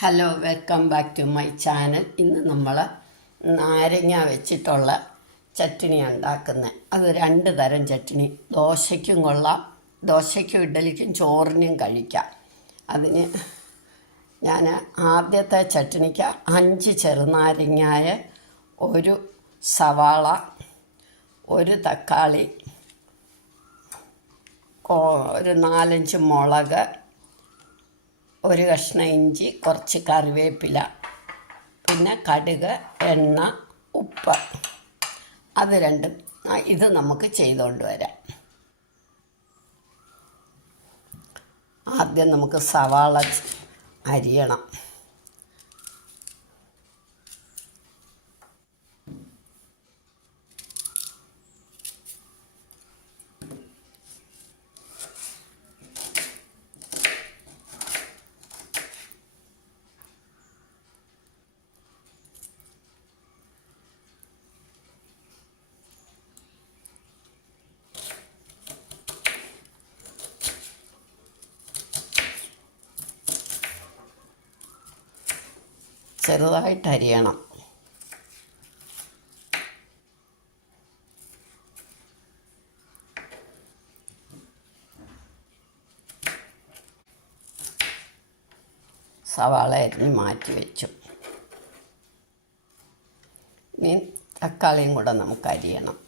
Hello, welcome back to my channel. ഇന്ന് നമ്മൾ നാരങ്ങ വെച്ചിട്ടുള്ള ചട്നി ഉണ്ടാക്കുന്നത്. അത് 2 തരം ചട്നി. ദോശയ്ക്കും കൊള്ളാം, ദോശയ്ക്കും ഇഡ്ഡലിക്കും ചോറിനും കഴിക്കാം. അതിന് ഞാൻ ആദ്യത്തെ ചട്നിക്ക് 5 ചെറുനാരങ്ങായ, 1 സവാള, 1 തക്കാളി, ഒരു 4-5 മുളക്, 1 കഷ്ണം ഇഞ്ചി, കുറച്ച് കറിവേപ്പില, പിന്നെ കടുക്, എണ്ണ, ഉപ്പ്. അത് രണ്ടും ഇത് നമുക്ക് ചെയ്തുകൊണ്ട് വരാം. ആദ്യം നമുക്ക് സവാള അരിയണം. ചെറുതായിട്ട് അരിയണം. സവാള അരിഞ്ഞ് മാറ്റി വെച്ചു. ഇനി തക്കാളിയും കൂടെ നമുക്ക് അരിയണം.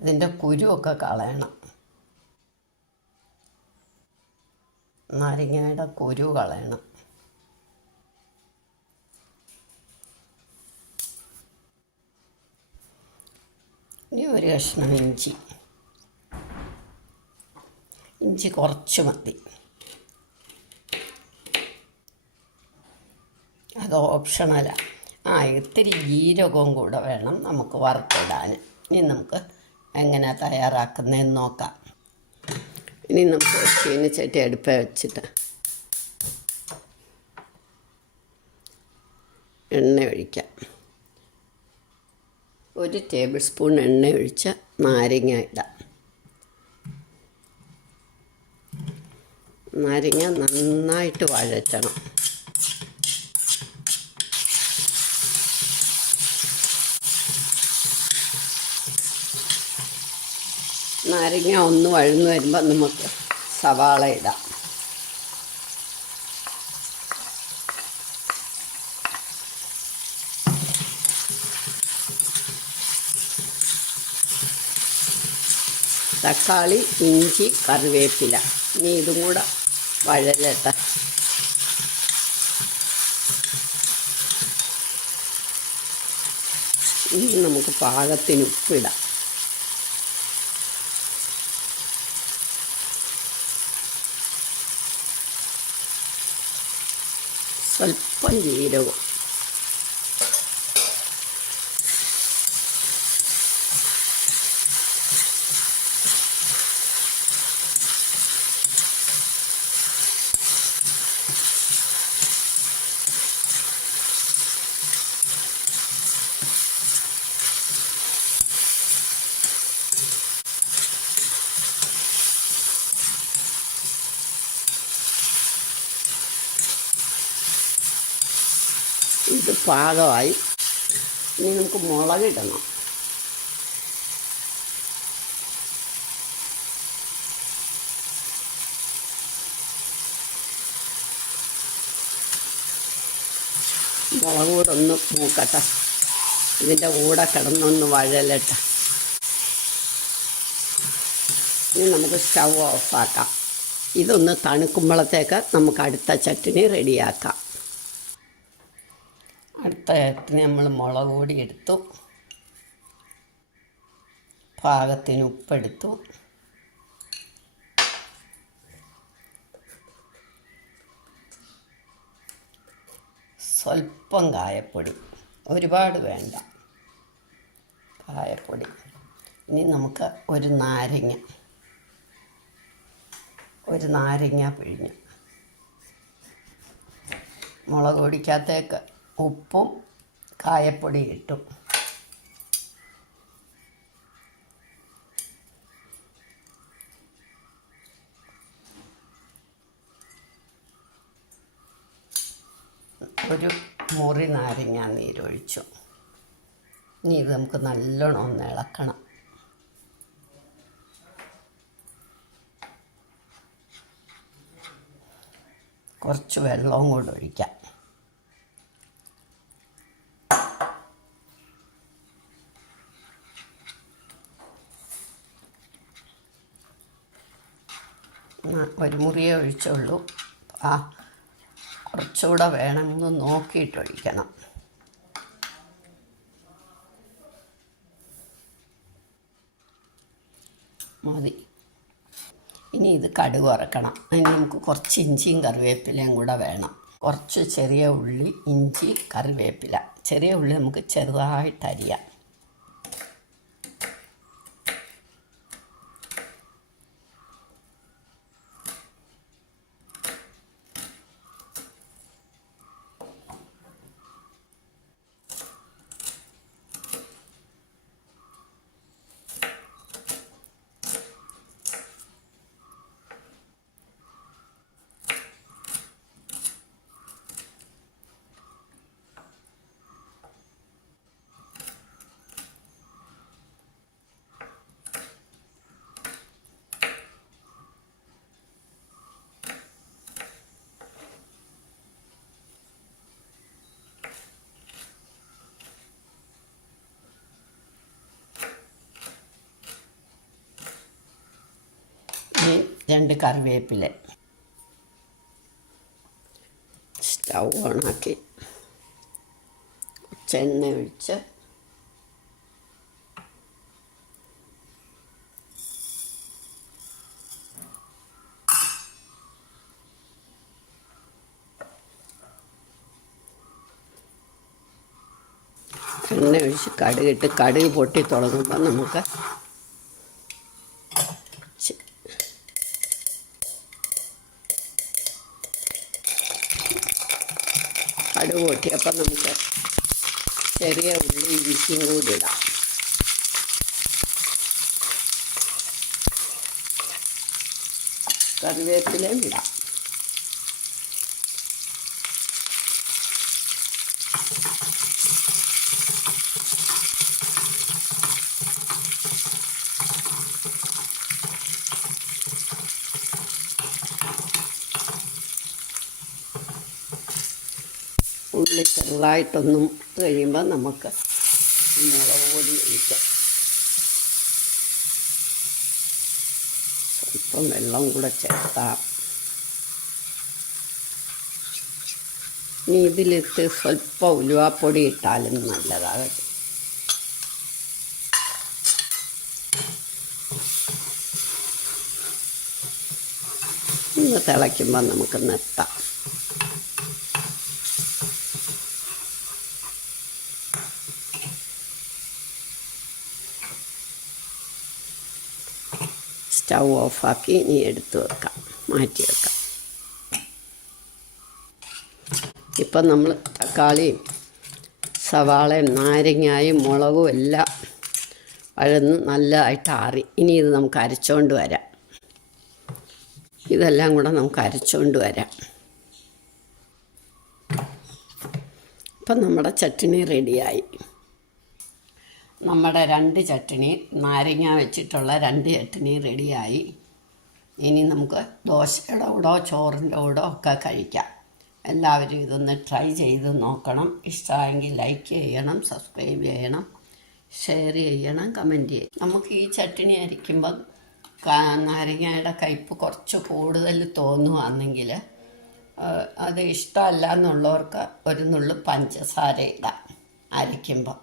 ഇതിൻ്റെ കുരുവൊക്കെ കളയണം. നാരങ്ങയുടെ കുരു കളയണം. ഇനി 1 കഷ്ണം ഇഞ്ചി. ഇഞ്ചി കുറച്ച് മതി. അത് ഓപ്ഷണലാണ്. ഇത്തിരി ജീരകവും കൂടെ വേണം നമുക്ക് വറുത്തിടാൻ. ഇനി നമുക്ക് എങ്ങനെ തയ്യാറാക്കുന്നതെന്ന് നോക്കാം. ഇനി നമുക്ക് ചീനച്ചട്ടി അടുപ്പിൽ വെച്ചിട്ട് എണ്ണ ഒഴിക്കാം. 1 ടേബിൾ സ്പൂൺ എണ്ണ ഒഴിച്ച് നാരങ്ങ ഇടാം. നാരങ്ങ നന്നായിട്ട് വഴറ്റണം. നാരങ്ങ ഒന്ന് വഴന്നു വരുമ്പോൾ നമുക്ക് സവാള ഇടാം. തക്കാളി, ഇഞ്ചി, കറിവേപ്പില. ഇനി ഇതും കൂടെ വഴലട്ടെ. ഇനി നമുക്ക് പാകത്തിന് ഉപ്പിടാം. സ്വല്പം ജീരകവും. ഇത് പാകമായി. ഇനി നമുക്ക് മുളകിടണം. മുളക് കൂടെ ഒന്ന് മൂക്കട്ടെ. ഇതിൻ്റെ കൂടെ കിടന്നൊന്ന് വഴലട്ടെ. ഇനി നമുക്ക് സ്റ്റൗ ഓഫാക്കാം. ഇതൊന്ന് തണുക്കുമ്പോഴത്തേക്ക് നമുക്ക് അടുത്ത ചട്നി റെഡിയാക്കാം. അടുത്ത ചട്നി നമ്മൾ മുളക് പൊടി എടുത്തു, പാകത്തിന് ഉപ്പെടുത്തു, സ്വല്പം കായപ്പൊടി, ഒരുപാട് വേണ്ട കായപ്പൊടി. ഇനി നമുക്ക് ഒരു നാരങ്ങ പിഴിഞ്ഞ്, മുളക് പൊടിക്കകത്തേക്ക് ഉപ്പും കായപ്പൊടി ഇട്ടും ഒരു മുറി നാരങ്ങ നീരൊഴിച്ചു. ഇനി ഇത് നമുക്ക് നല്ലോണം ഒന്ന് ഇളക്കണം. കുറച്ച് വെള്ളവും കൂടെ ഒഴിക്കാം. ഒരു മുറിയേ ഒഴിച്ചുള്ളൂ. കുറച്ചുകൂടെ വേണമെന്ന് നോക്കിയിട്ടൊഴിക്കണം. മതി. ഇനി ഇത് കടുക് വറക്കണം. അതിന് നമുക്ക് കുറച്ച് ഇഞ്ചിയും കറിവേപ്പിലയും കൂടെ വേണം. കുറച്ച് ചെറിയ ഉള്ളി, ഇഞ്ചി, കറിവേപ്പില. ചെറിയ ഉള്ളി നമുക്ക് ചെറുതായിട്ട് അരിയാം. ഇനി 2 കറിവേപ്പില. സ്റ്റൗ ഓണാക്കി കുറച്ച് എണ്ണ ഒഴിച്ച് കടുകിട്ട് കടുക് പൊട്ടി തുടങ്ങുമ്പോൾ നമുക്ക് കടുക് പൊട്ടിയപ്പോൾ നമുക്ക് ചെറിയ ഉള്ളി ഇഞ്ചിയും കൂടി ഇടാം. കറിവേപ്പിലയും ഇടാം. ഉള്ളി ചെറുതായിട്ടൊന്നും കഴിയുമ്പോൾ നമുക്ക് മുളക് പൊടി ഒഴിക്കാം. സ്വല്പം വെള്ളം കൂടെ ചേർത്താം. ഇനി ഇതിലിട്ട് സ്വല്പം ഉലുവാപ്പൊടി ഇട്ടാലും നല്ലതാകട്ടെ. ഒന്ന് തിളയ്ക്കുമ്പോൾ നമുക്ക് നിർത്താം. സ്റ്റൗ ഓഫാക്കി ഇനി എടുത്ത് വെക്കാം, മാറ്റി വെക്കാം. ഇപ്പം നമ്മൾ തക്കാളിയും സവാളയും നാരങ്ങയും മുളകും എല്ലാം വഴന്ന് നല്ലതായിട്ട് ആറി. ഇനി ഇത് നമുക്ക് അരച്ചുകൊണ്ട് വരാം. ഇതെല്ലാം കൂടെ നമുക്ക് അരച്ചുകൊണ്ട് വരാം. ഇപ്പം നമ്മുടെ ചട്നി റെഡിയായി. നമ്മുടെ 2 ചട്നി, നാരങ്ങ വെച്ചിട്ടുള്ള 2 ചട്നി റെഡിയായി. ഇനി നമുക്ക് ദോശയുടെ കൂടോ ചോറിൻ്റെ കൂടോ ഒക്കെ കഴിക്കാം. എല്ലാവരും ഇതൊന്ന് ട്രൈ ചെയ്ത് നോക്കണം. ഇഷ്ടമായെങ്കിൽ ലൈക്ക് ചെയ്യണം, സബ്സ്ക്രൈബ് ചെയ്യണം, ഷെയർ ചെയ്യണം, കമൻറ്റ് ചെയ്യണം. നമുക്ക് ഈ ചട്നി അരയ്ക്കുമ്പം നാരങ്ങയുടെ കയ്പ്പ് കുറച്ച് കൂടുതൽ തോന്നുകയാണെങ്കിൽ അത് ഇഷ്ടമല്ല എന്നുള്ളവർക്ക് ഒരു നുള്ളു പഞ്ചസാര ഇടാം അരയ്ക്കുമ്പം.